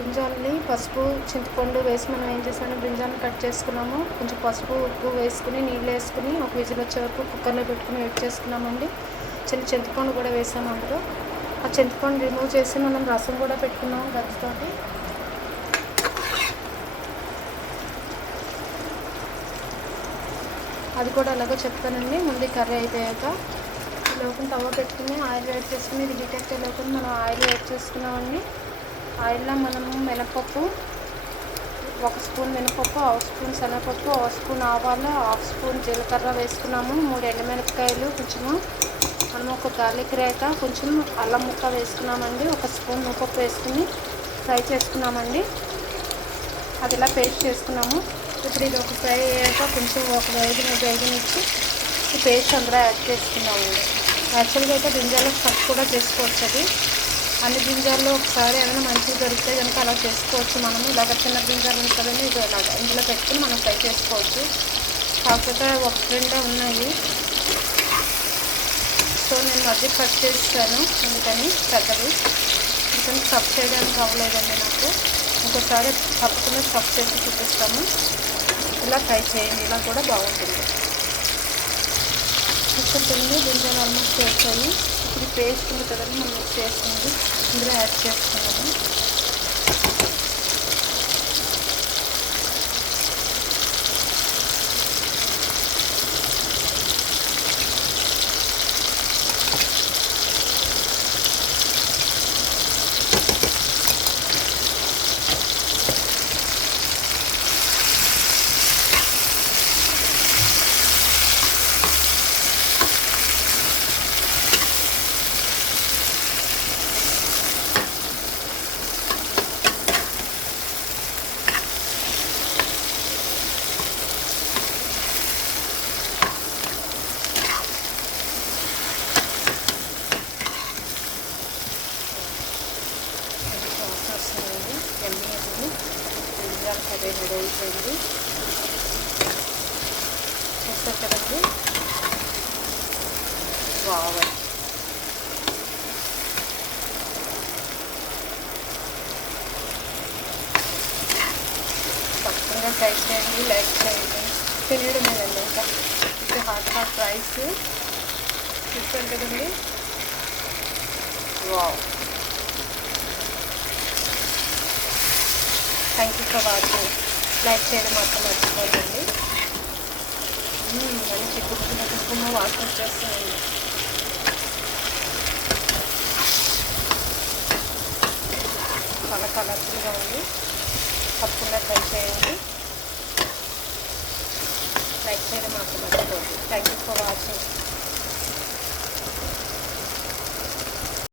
బ్రింజాల్ని పసుపు చింతపండు వేసి మనం ఏం చేసాము బ్రింజాల్ని కట్ చేసుకున్నాము. కొంచెం పసుపు ఉప్పు వేసుకుని నీళ్ళు వేసుకుని ఒక విజిల్ వచ్చే వరకు కుక్కర్లో పెట్టుకుని వెయిట్ చేసుకున్నామండి. చిన్న చింతపండు కూడా వేసాము అందులో. ఆ చింతపండు రిమూవ్ చేసి మనం రసం కూడా పెట్టుకున్నాం గచ్చితోటి అది కూడా అలాగో చెప్తానండి. ముందు కర్రీ అయిపోయాక లోపల తవ్వ పెట్టుకుని ఆయిల్ వేడి చేసుకుని ఇది హీట్ ఎక్కే లోపల మనం ఆయిల్ వేడి చేసుకున్నామండి. ఆయిల్లో మనము మినపప్పు ఒక స్పూన్ మినపప్పు హాఫ్ స్పూన్ శనగపప్పు హాఫ్ స్పూన్ ఆవాలు హాఫ్ స్పూన్ జీలకర్ర వేసుకున్నాము. మూడు ఎండుమిరపకాయలు కొంచెము మనం ఒక గార్లిక్ రేక కొంచెం అల్లం ముక్క వేసుకున్నామండి. ఒక స్పూన్ నువ్వుపప్పు వేసుకుని ఫ్రై చేసుకున్నామండి. అది ఇలా పేస్ట్ చేసుకున్నాము. ఇప్పుడు ఇది ఒక ఫ్రై అయ్యాక కొంచెం ఒక వేగిన వేగినిచ్చి ఈ పేస్ట్ అందులో యాడ్ చేసుకున్నామండి యాక్చువల్గా అయితే బ్రింజాల్లో కట్ కూడా చేసుకోవచ్చు అది. అన్ని బ్రింజాల్లో ఒకసారి ఏమైనా మంచిగా దొరికితే కనుక అలా చేసుకోవచ్చు మనము. ఇలాగ చిన్న గింజలు ఉంటుందని ఇది ఇలాగ ఇందులో పెట్టుకుని మనం ఫ్రై చేసుకోవచ్చు. కాకపోతే ఒక రెండే ఉన్నాయి. సో నేను మధ్య కట్ చేస్తాను అందుకని పెద్దవి అందుకని కప్ చేయడానికి అవ్వలేదండి నాకు. ఇంకోసారి తప్పకుండా కప్ చేసి చూపిస్తాము ఇలా ట్రై చేయండి ఇలా కూడా బాగుంటుంది. చూస్తుంటుంది గింజలు ఆల్మోస్ట్ వేసాయి ఇప్పుడు పేస్ట్ ఉంది కదండి మనం మిక్స్ చేసుకుంది ఇందులో యాడ్ చేసుకున్నాము వాసన వస్తుందండి ఎమ్మి అది బ్రింజాల్ అదే రెడీ అయిపోయింది. చూస్తారు కదండి. బాగా తప్పకుండా ట్రై చేయండి లైక్ చేయండి. తెలియడం లేదండి ఇంకా. ఇది హాట్ హాట్ రైస్ చూస్తారు కదండి. Wow. Thank you for watching like చేయడం మాత్రం మర్చిపోకండి. మంచి గుర్తున్న కుక్కుమ వాసన వచ్చేస్తుంది. చాలా కలర్ఫుల్గా ఉంది. తప్పకుండా ట్రై చేయండి. లైక్ చేయడం మాత్రం మర్చిపోండి థ్యాంక్ యూ ఫర్ వాచింగ్